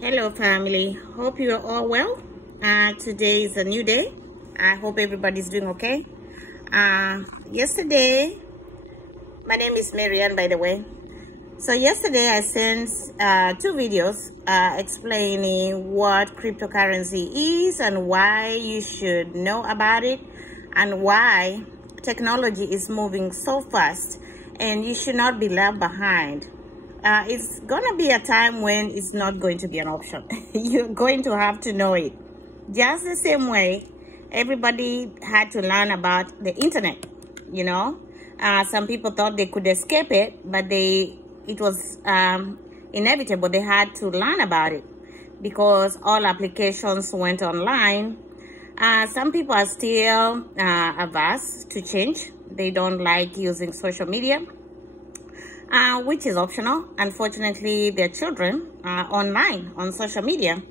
Hello family, hope you are all well. Today is a new day. I hope everybody's doing okay. Yesterday, my name is Marianne, by the way. So yesterday I sent two videos explaining what cryptocurrency is and why you should know about it and why technology is moving so fast and you should not be left behind. It's gonna be a time when it's not going to be an option. You're going to have to know it. Just the same way everybody had to learn about the internet, you know. Some people thought they could escape it, but it was inevitable. They had to learn about it because all applications went online. Some people are still averse to change. They don't like using social media, which is optional. Unfortunately, their children are online on social media.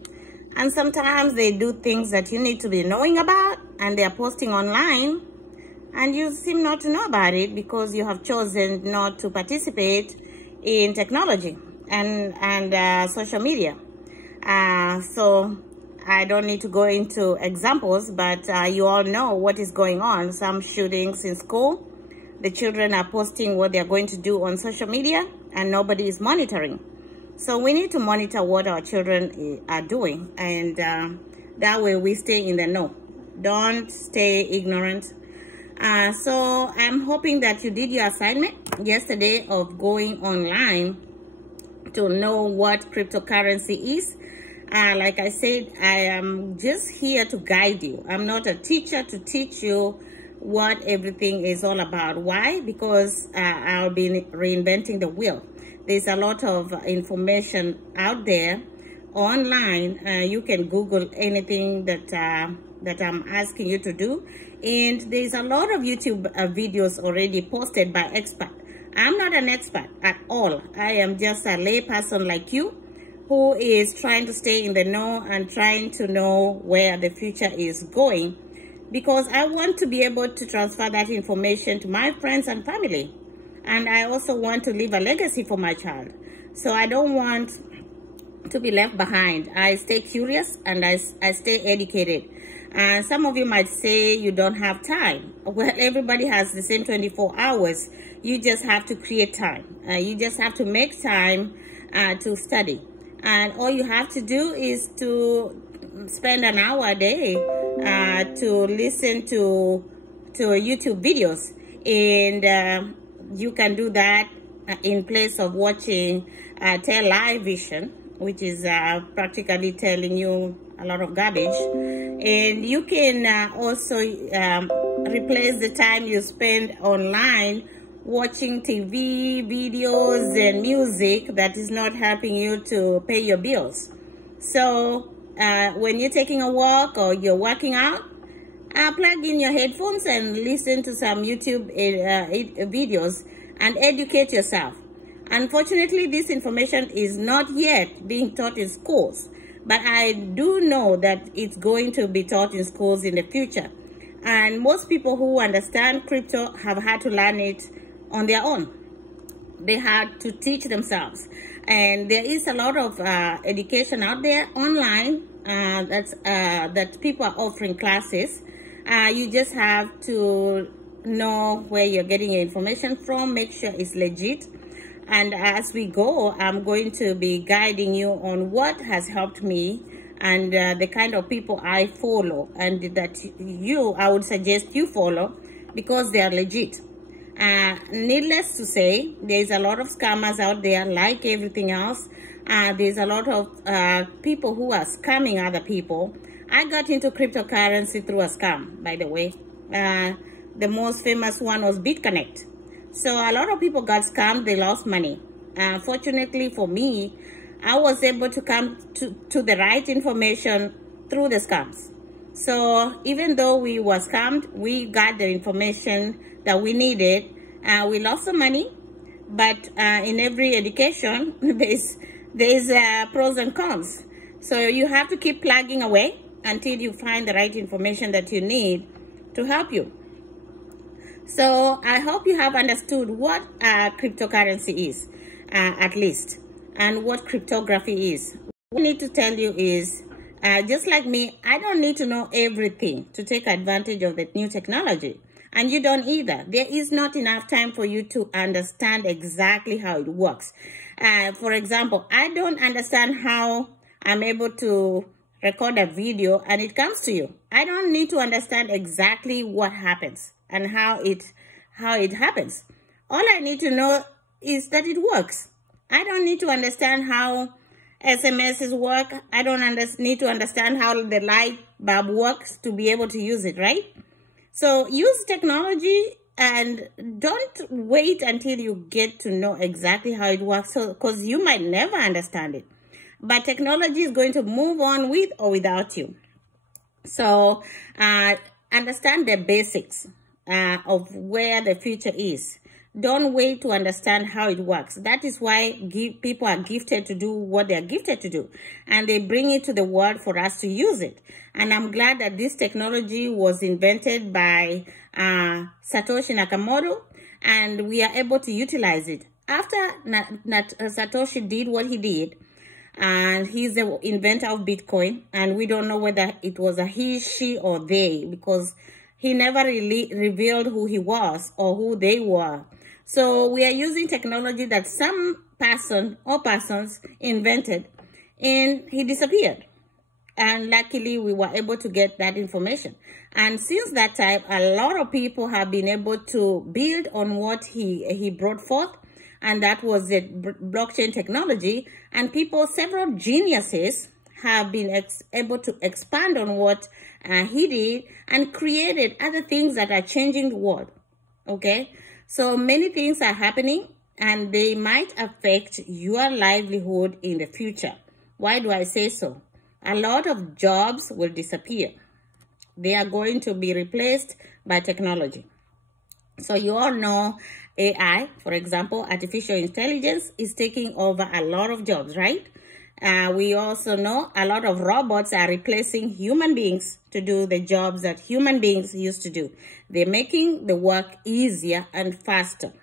And sometimes they do things that you need to be knowing about, and they are posting online, and you seem not to know about it because you have chosen not to participate in technology and social media. So I don't need to go into examples, but you all know what is going on. Some shootings in school. The children are posting what they're going to do on social media, and nobody is monitoring. So we need to monitor what our children are doing, and that way we stay in the know. Don't stay ignorant. So I'm hoping that you did your assignment yesterday of going online to know what cryptocurrency is. Like I said, I am just here to guide you. I'm not a teacher to teach you what everything is all about. Why? Because I'll be reinventing the wheel. There's a lot of information out there online. You can Google anything that I'm asking you to do, and there's a lot of YouTube videos already posted by experts. I'm not an expert at all. I am just a lay person like you who is trying to stay in the know and trying to know where the future is going, because I want to be able to transfer that information to my friends and family. And I also want to leave a legacy for my child. So I don't want to be left behind. I stay curious and I stay educated. And some of you might say you don't have time. Well, everybody has the same 24 hours. You just have to create time. You just have to make time to study. And all you have to do is to spend an hour a day to listen to YouTube videos, and you can do that in place of watching television, which is practically telling you a lot of garbage. And you can also replace the time you spend online watching TV, videos, and music that is not helping you to pay your bills. So when you're taking a walk or you're working out, plug in your headphones and listen to some YouTube videos and educate yourself. Unfortunately, this information is not yet being taught in schools, but I do know that it's going to be taught in schools in the future. And most people who understand crypto have had to learn it on their own. They had to teach themselves. And there is a lot of education out there online that people are offering classes. You just have to know where you're getting your information from, make sure it's legit. And as we go, I'm going to be guiding you on what has helped me and the kind of people I follow, and that I would suggest you follow because they are legit. Needless to say, there's a lot of scammers out there like everything else. There's a lot of people who are scamming other people. I got into cryptocurrency through a scam, by the way. The most famous one was BitConnect. So a lot of people got scammed, they lost money. Fortunately for me, I was able to come to the right information through the scams. So even though we were scammed, we got the information that we needed. We lost some money, but in every education, there's pros and cons. So you have to keep plugging away until you find the right information that you need to help you. So I hope you have understood what cryptocurrency is, at least, and what cryptography is. What I need to tell you is, just like me, I don't need to know everything to take advantage of the new technology. And you don't either. There is not enough time for you to understand exactly how it works. For example, I don't understand how I'm able to record a video and it comes to you. I don't need to understand exactly what happens and how it happens. All I need to know is that it works. I don't need to understand how SMSs work. I don't need to understand how the light bulb works to be able to use it, right? So use technology and don't wait until you get to know exactly how it works, because you might never understand it. But technology is going to move on with or without you. So understand the basics of where the future is. Don't wait to understand how it works. That is why people are gifted to do what they are gifted to do. And they bring it to the world for us to use it. And I'm glad that this technology was invented by Satoshi Nakamoto. And we are able to utilize it. After Satoshi did what he did, and he's the inventor of Bitcoin. And we don't know whether it was a he, she, or they, because he never really revealed who he was or who they were. So we are using technology that some person or persons invented, and he disappeared. And luckily, we were able to get that information. And since that time, a lot of people have been able to build on what he brought forth, and that was the blockchain technology. And people, several geniuses, have been able to expand on what he did and created other things that are changing the world. Okay? So many things are happening, and they might affect your livelihood in the future. Why do I say so? A lot of jobs will disappear. They are going to be replaced by technology. So you all know AI, for example, artificial intelligence is taking over a lot of jobs, right? We also know a lot of robots are replacing human beings to do the jobs that human beings used to do. They're making the work easier and faster.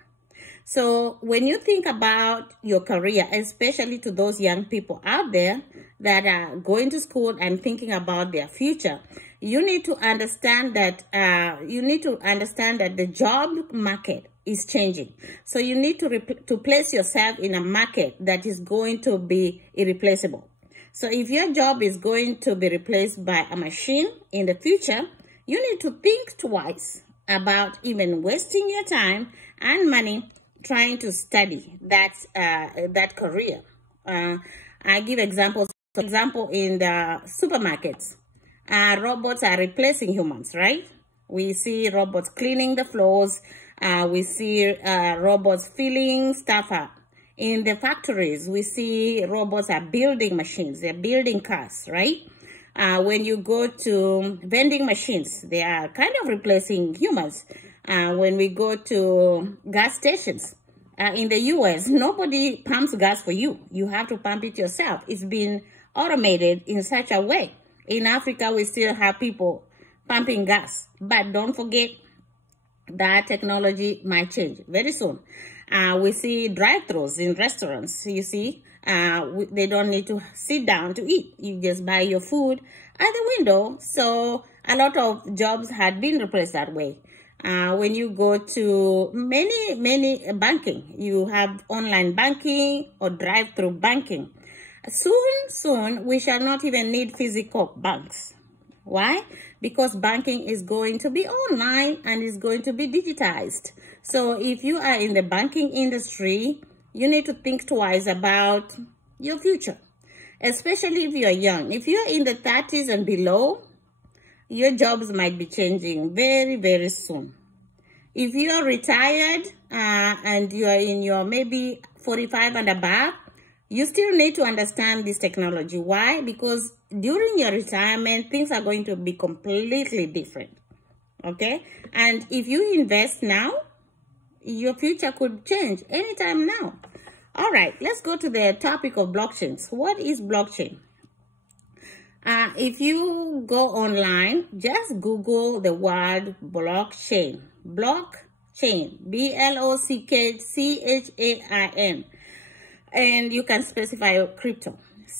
So when you think about your career, especially to those young people out there that are going to school and thinking about their future, you need to understand that the job market is changing. So you need to place yourself in a market that is going to be irreplaceable. So if your job is going to be replaced by a machine in the future, you need to think twice about even wasting your time and money trying to study that career. I give examples. For example, in the supermarkets, robots are replacing humans, right? We see robots cleaning the floors. We see robots filling stuff up. In the factories, we see robots are building machines. They're building cars, right? When you go to vending machines, they are kind of replacing humans. When we go to gas stations, in the US, nobody pumps gas for you. You have to pump it yourself. It's been automated in such a way. In Africa, we still have people pumping gas. But don't forget that technology might change very soon. We see drive-thrus in restaurants, you see. They don't need to sit down to eat. You just buy your food at the window. So a lot of jobs had been replaced that way. When you go to many banking, you have online banking or drive-through banking. Soon, we shall not even need physical banks. Why? Because banking is going to be online and is going to be digitized. So if you are in the banking industry, you need to think twice about your future, especially if you are young. If you are in the 30s and below, your jobs might be changing very, very soon. If you are retired and you are in your maybe 45 and above, you still need to understand this technology. Why? Because during your retirement, things are going to be completely different. Okay? And if you invest now, your future could change anytime now. All right, let's go to the topic of blockchains. What is blockchain? If you go online, just Google the word blockchain. Blockchain. B-L-O-C-K-C-H-A-I-N. And you can specify crypto.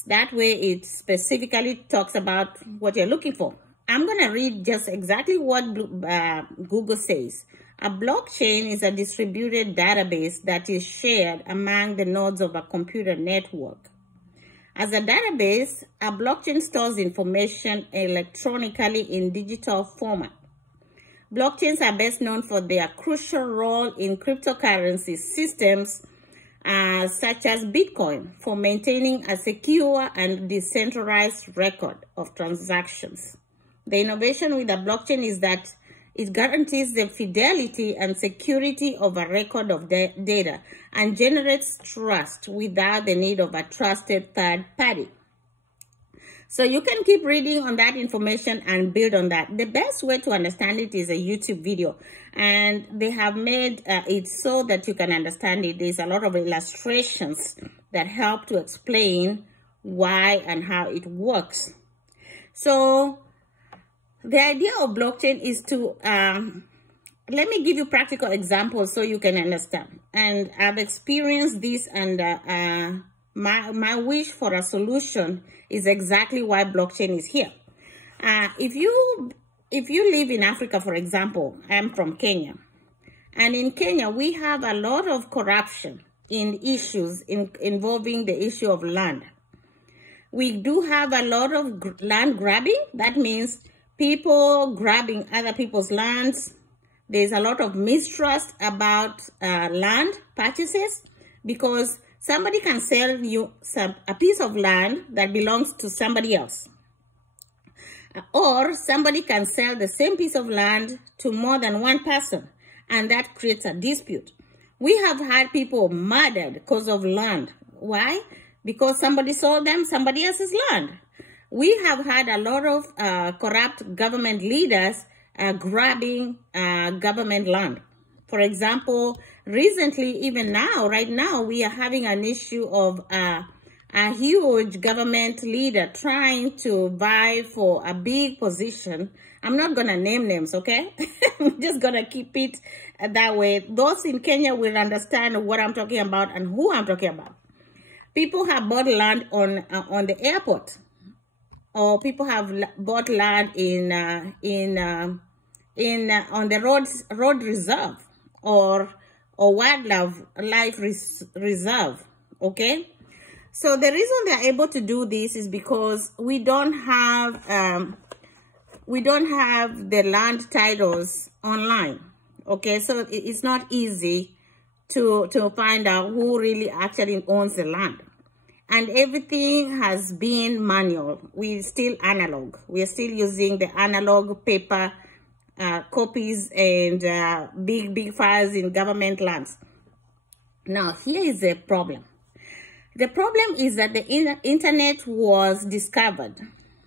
That way it specifically talks about what you're looking for. I'm going to read just exactly what Google says. A blockchain is a distributed database that is shared among the nodes of a computer network. As a database, a blockchain stores information electronically in digital format. Blockchains are best known for their crucial role in cryptocurrency systems such as Bitcoin, for maintaining a secure and decentralized record of transactions. The innovation with a blockchain is that it guarantees the fidelity and security of a record of data and generates trust without the need of a trusted third party. So you can keep reading on that information and build on that. The best way to understand it is a YouTube video, and they have made it so that you can understand it. There's a lot of illustrations that help to explain why and how it works. So the idea of blockchain is to, let me give you practical examples so you can understand. And I've experienced this, and my wish for a solution is exactly why blockchain is here. If you live in Africa, for example, I'm from Kenya. And in Kenya, we have a lot of corruption in issues involving the issue of land. We do have a lot of land grabbing. That means people grabbing other people's lands. There's a lot of mistrust about land purchases, because somebody can sell you a piece of land that belongs to somebody else. Or somebody can sell the same piece of land to more than one person, and that creates a dispute. We have had people murdered because of land. Why? Because somebody sold them somebody else's land. We have had a lot of corrupt government leaders grabbing government land. For example, recently, even now, right now, we are having an issue of a huge government leader trying to vie for a big position. I'm not going to name names, okay? I'm just going to keep it that way. Those in Kenya will understand what I'm talking about and who I'm talking about. People have bought land on the airport, or people have bought land on the road reserve, or wildlife reserve. Okay, so the reason they're able to do this is because we don't have the land titles online. Okay, so it's not easy to find out who really actually owns the land. And everything has been manual. We're still analog. We're still using the analog paper copies and big files in government lands. Now, here is the problem. The problem is that the internet was discovered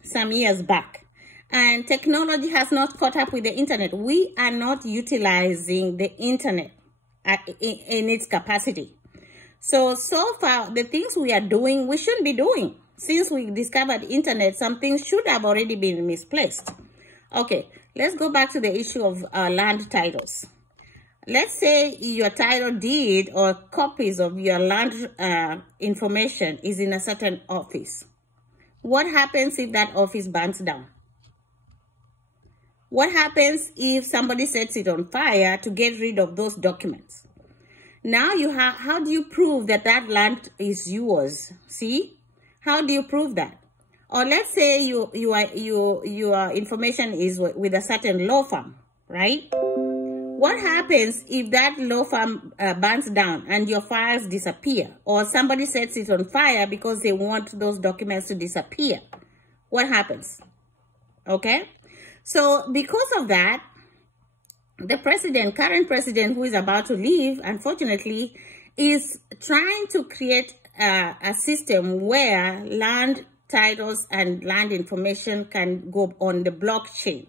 some years back, and technology has not caught up with the internet. We are not utilizing the internet in its capacity. So far, the things we are doing, we shouldn't be doing. Since we discovered internet, some things should have already been misplaced. Okay, let's go back to the issue of land titles. Let's say your title deed or copies of your land information is in a certain office. What happens if that office burns down? What happens if somebody sets it on fire to get rid of those documents? Now how do you prove that that land is yours? See, how do you prove that? Or let's say your information is with a certain law firm, right? What happens if that law firm burns down and your files disappear, or somebody sets it on fire because they want those documents to disappear? What happens? Okay, so because of that, the current president who is about to leave, unfortunately, is trying to create a system where land titles and land information can go on the blockchain.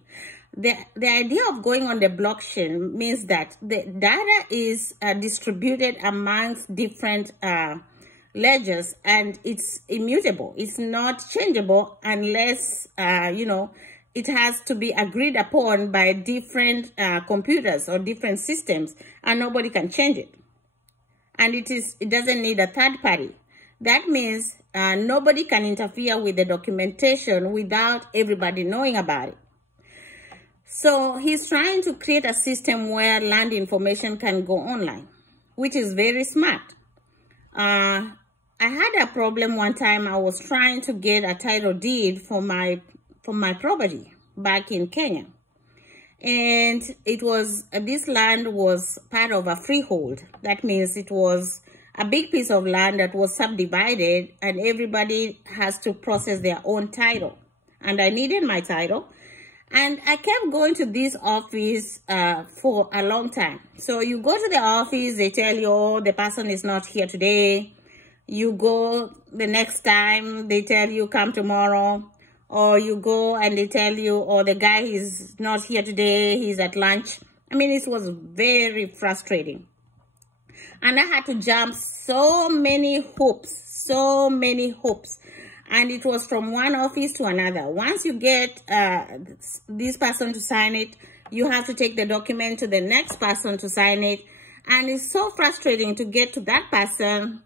The idea of going on the blockchain means that the data is distributed amongst different ledgers, and it's immutable. It's not changeable unless, it has to be agreed upon by different computers or different systems, and nobody can change it. And it doesn't need a third party. That means nobody can interfere with the documentation without everybody knowing about it. So he's trying to create a system where land information can go online, which is very smart. I had a problem one time. I was trying to get a title deed for my property back in Kenya. And it was, this land was part of a freehold. That means it was a big piece of land that was subdivided, and everybody has to process their own title. And I needed my title. And I kept going to this office for a long time. So you go to the office, they tell you, oh, the person is not here today. You go the next time, they tell you, come tomorrow. Or you go and they tell you, oh, the guy is not here today, he's at lunch. I mean, it was very frustrating. And I had to jump so many hoops. And it was from one office to another. Once you get this person to sign it, you have to take the document to the next person to sign it. And it's so frustrating to get to that person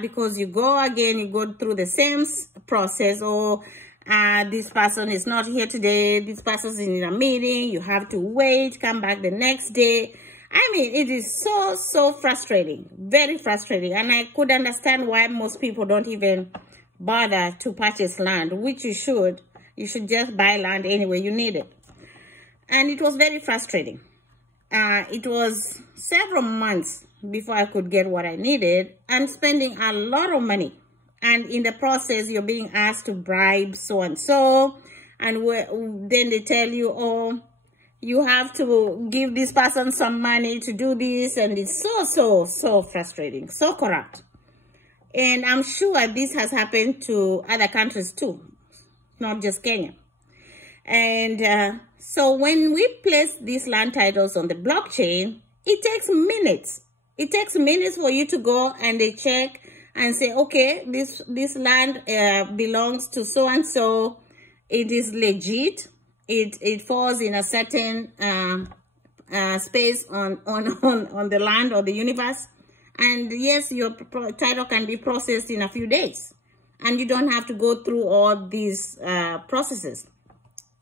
because you go again, you go through the same process. Or this person is not here today, this person is in a meeting, you have to wait, come back the next day. I mean, it is so frustrating, very frustrating. And I could understand why most people don't even bother to purchase land, which you should. You should just buy land anyway, you need it. And it was very frustrating. It was several months before I could get what I needed, and spending a lot of money. And in the process, you're being asked to bribe so-and-so. And then they tell you, oh, you have to give this person some money to do this. And it's so frustrating, so corrupt. And I'm sure this has happened to other countries too, not just Kenya. And so when we place these land titles on the blockchain, it takes minutes. It takes minutes for you to go and they check and say, okay, this land belongs to so-and-so. It is legit. It falls in a certain space on the land or the universe. And yes, your title can be processed in a few days. And you don't have to go through all these processes.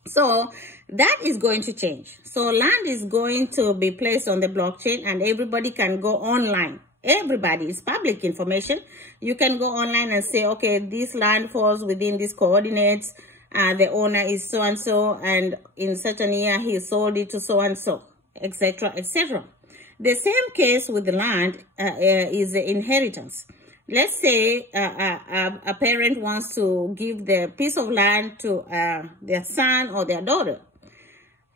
So that is going to change. So land is going to be placed on the blockchain and everybody can go online. Everybody, it's public information. You can go online and say, okay, this land falls within these coordinates. The owner is so-and-so, and in certain year, he sold it to so-and-so, etc., etc. The same case with the land is the inheritance. Let's say a parent wants to give the piece of land to their son or their daughter.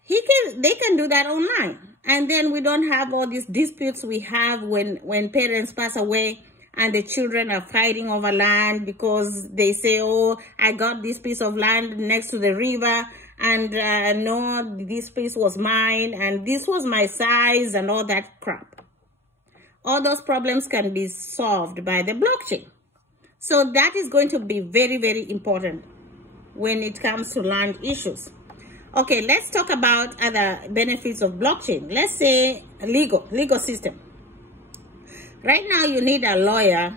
They can do that online. And then we don't have all these disputes we have when parents pass away and the children are fighting over land because they say, oh, I got this piece of land next to the river, and no, this piece was mine, and this was my size, and all that crap. All those problems can be solved by the blockchain. So that is going to be very, very important when it comes to land issues. Okay, let's talk about other benefits of blockchain. Let's say legal system. Right now, you need a lawyer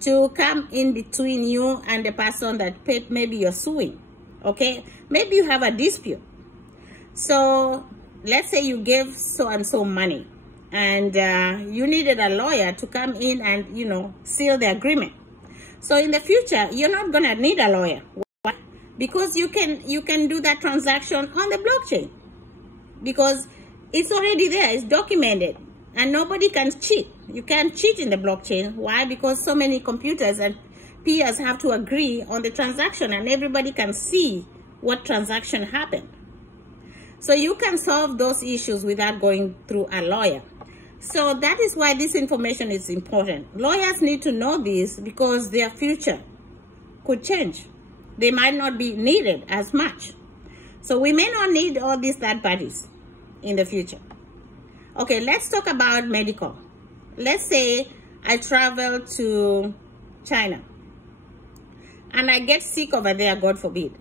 to come in between you and the person that maybe you're suing. Okay, maybe you have a dispute. So let's say you gave so-and-so money and you needed a lawyer to come in and, you know, seal the agreement. So in the future, you're not going to need a lawyer. Why? Because you can do that transaction on the blockchain because it's already there, it's documented, and nobody can cheat. You can't cheat in the blockchain. Why? Because so many computers and peers have to agree on the transaction and everybody can see what transaction happened. So you can solve those issues without going through a lawyer. So that is why this information is important. Lawyers need to know this because their future could change. They might not be needed as much. So we may not need all these third parties in the future. Okay, let's talk about medical. Let's say I travel to China and I get sick over there, God forbid.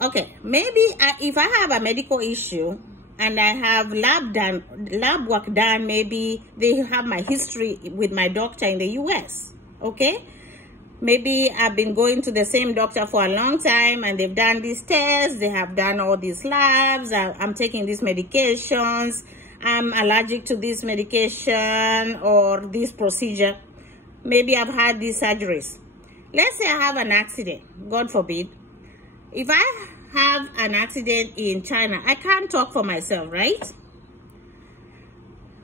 Okay, maybe if I have a medical issue and I have lab work done, maybe they have my history with my doctor in the US, okay? Maybe I've been going to the same doctor for a long time and they've done these tests, they have done all these labs, I'm taking these medications, I'm allergic to this medication or this procedure. Maybe I've had these surgeries. Let's say I have an accident, God forbid. If I have an accident in China, I can't talk for myself, right?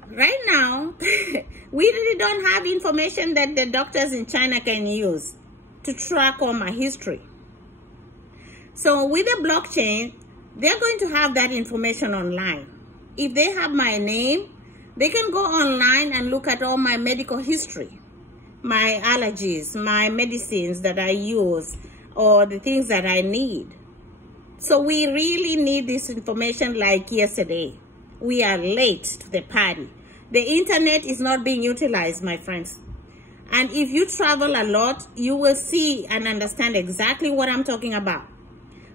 Right now, we really don't have information that the doctors in China can use to track all my history. So with the blockchain, they're going to have that information online. If they have my name, they can go online and look at all my medical history, my allergies, my medicines that I use, or the things that I need. So we really need this information like yesterday. We are late to the party. The internet is not being utilized, my friends. And if you travel a lot, you will see and understand exactly what I'm talking about.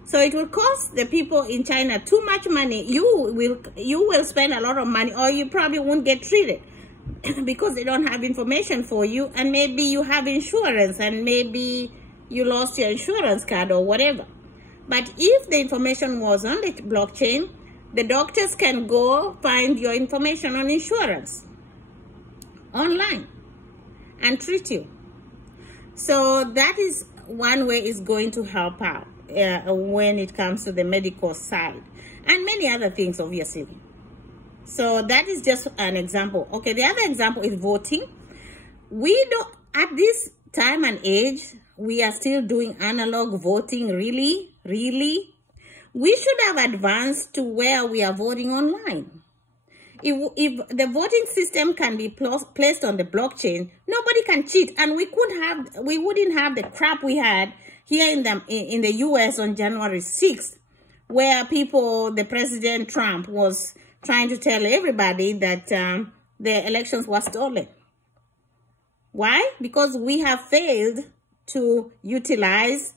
So it will cost the people in China too much money. You will spend a lot of money, or you probably won't get treated because they don't have information for you. And maybe you have insurance and maybe you lost your insurance card or whatever. But if the information was on the blockchain, the doctors can go find your information on insurance online and treat you. So that is one way it's going to help out when it comes to the medical side, and many other things, obviously. So that is just an example. Okay, the other example is voting. We don't, at this time and age, we are still doing analog voting. Really? We should have advanced to where we are voting online. If the voting system can be placed on the blockchain, nobody can cheat, and we wouldn't have the crap we had here in the US on January 6th, where the President Trump was trying to tell everybody that the elections were stolen. Why? Because we have failed to utilize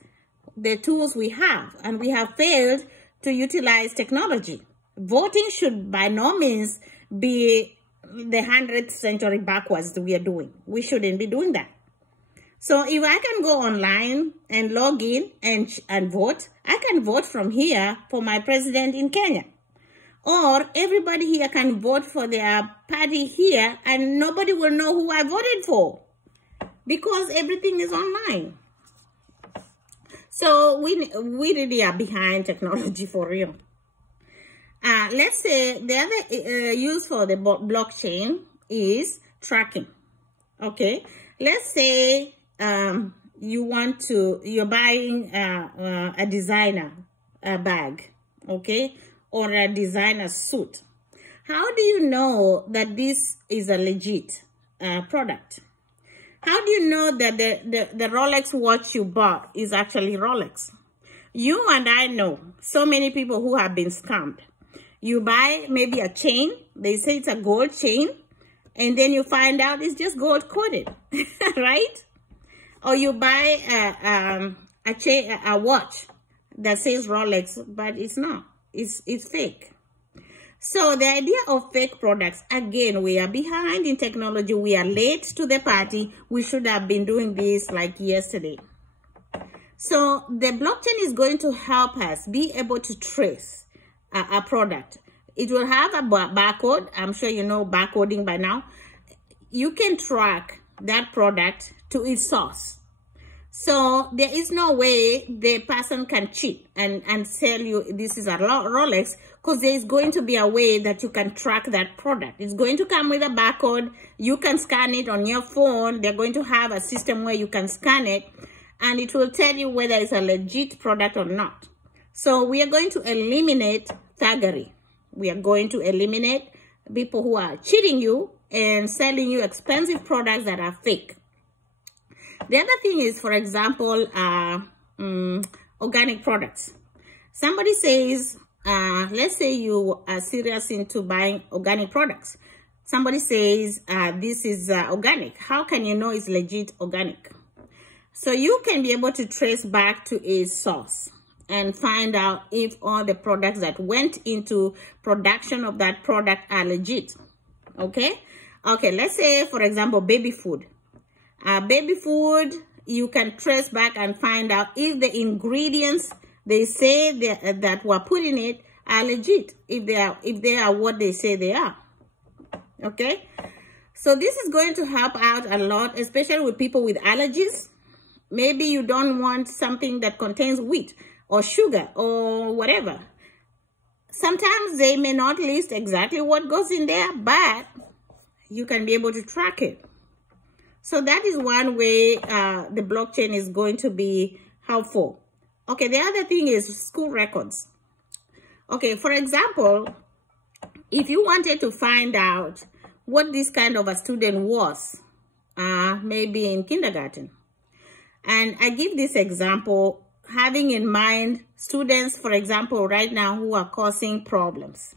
the tools we have, and we have failed to utilize technology. Voting should by no means be the 100th century backwards that we are doing. We shouldn't be doing that. So if I can go online and log in and vote, I can vote from here for my president in Kenya. Or everybody here can vote for their party here and nobody will know who I voted for because everything is online. So we really are behind technology for real. Let's say the other use for the blockchain is tracking. Okay, let's say you're buying a designer bag, okay, or a designer suit. How do you know that this is a legit product? How do you know that the Rolex watch you bought is actually Rolex? You and I know so many people who have been scammed. You buy maybe a chain, they say it's a gold chain, and then you find out it's just gold coated, right? Or you buy a watch that says Rolex, but it's not. It's fake. So the idea of fake products, again, we are behind in technology. We are late to the party. We should have been doing this like yesterday. So the blockchain is going to help us be able to trace a product. It will have a barcode. I'm sure you know barcoding by now. You can track that product to its source. So there is no way the person can cheat and sell you this is a Rolex, because there is going to be a way that you can track that product. It's going to come with a barcode. You can scan it on your phone. They're going to have a system where you can scan it and it will tell you whether it's a legit product or not. So we are going to eliminate thuggery. We are going to eliminate people who are cheating you and selling you expensive products that are fake. The other thing is, for example, organic products. Somebody says, let's say you are serious into buying organic products. Somebody says, this is organic. How can you know it's legit organic? So you can be able to trace back to its source and find out if all the products that went into production of that product are legit. Okay? Okay, let's say, for example, baby food. Baby food you can trace back and find out if the ingredients they say that were put in it are legit, if they are what they say they are. Okay, so this is going to help out a lot, especially with people with allergies. Maybe you don't want something that contains wheat or sugar or whatever. Sometimes they may not list exactly what goes in there, but you can be able to track it. So that is one way the blockchain is going to be helpful. Okay, the other thing is school records. Okay, for example, if you wanted to find out what this kind of a student was, maybe in kindergarten, and I give this example having in mind students, for example, right now who are causing problems.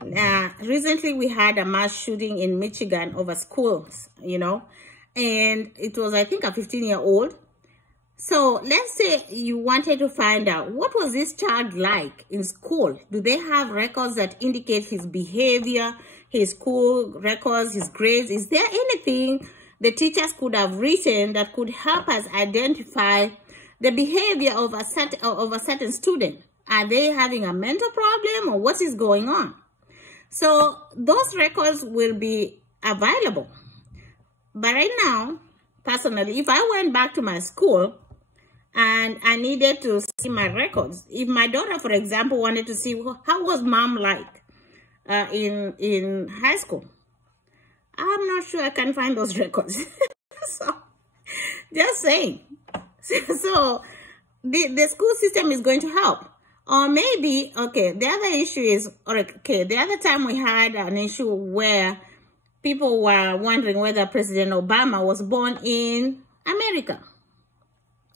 Recently, we had a mass shooting in Michigan over schools, you know, and it was, I think, a 15-year-old. So let's say you wanted to find out what was this child like in school. Do they have records that indicate his behavior, his school records, his grades? Is there anything the teachers could have written that could help us identify the behavior of a certain student? Are they having a mental problem, or what is going on? So those records will be available. But right now, personally, if I went back to my school and I needed to see my records, if my daughter, for example, wanted to see how was mom like in high school, I'm not sure I can find those records. So, just saying. So, the school system is going to help. Or maybe, okay, the other issue is, okay, the other time we had an issue where people were wondering whether President Obama was born in America.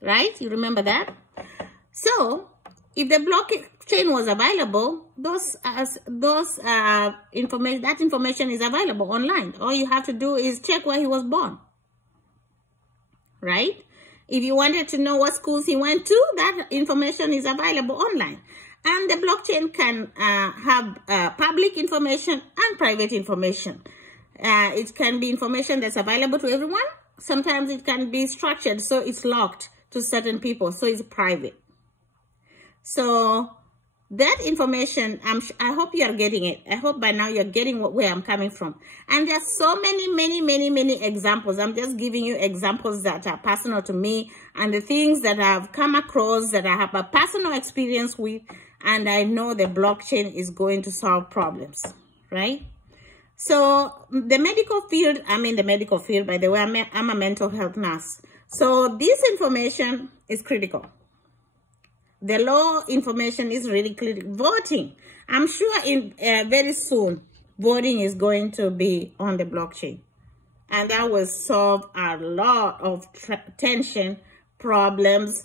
Right? You remember that? So, if the blockchain was available, that information is available online. All you have to do is check where he was born. Right? If you wanted to know what schools he went to, that information is available online. And the blockchain can have public information and private information. It can be information that's available to everyone. Sometimes it can be structured, so it's locked to certain people, so it's private. So that information, I hope you are getting it. I hope by now you're getting where I'm coming from. And there's so many examples. I'm just giving you examples that are personal to me and the things that I've come across that I have a personal experience with, and I know the blockchain is going to solve problems, right? So the medical field, I'm in the medical field, by the way, I'm a mental health nurse. So this information is critical. The law information is really critical. Voting, I'm sure very soon, voting is going to be on the blockchain. And that will solve a lot of tension, problems,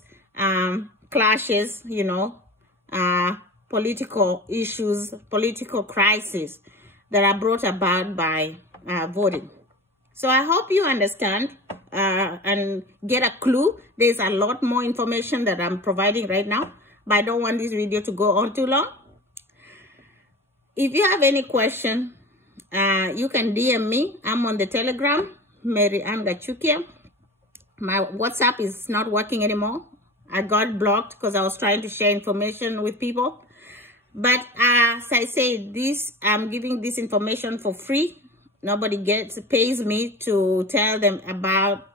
clashes, you know, political issues, political crises that are brought about by voting. So I hope you understand and get a clue. There's a lot more information that I'm providing right now, but I don't want this video to go on too long. If you have any question, you can DM me. I'm on the Telegram, Mary Ann Gachukia. My WhatsApp is not working anymore. I got blocked because I was trying to share information with people. But as I say, I'm giving this information for free. Nobody pays me to tell them about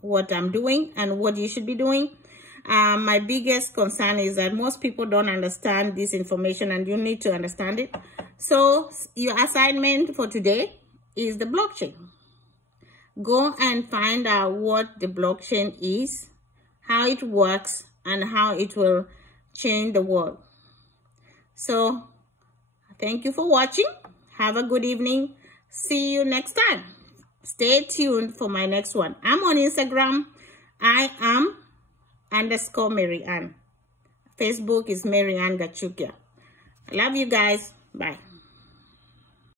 what I'm doing and what you should be doing. My biggest concern is that most people don't understand this information, and you need to understand it. So your assignment for today is the blockchain. Go and find out what the blockchain is, how it works, and how it will change the world. So thank you for watching. Have a good evening. See you next time. Stay tuned for my next one. I'm on Instagram. I am _Mary Ann. Facebook is Mary Ann Gachukia. I love you guys. Bye.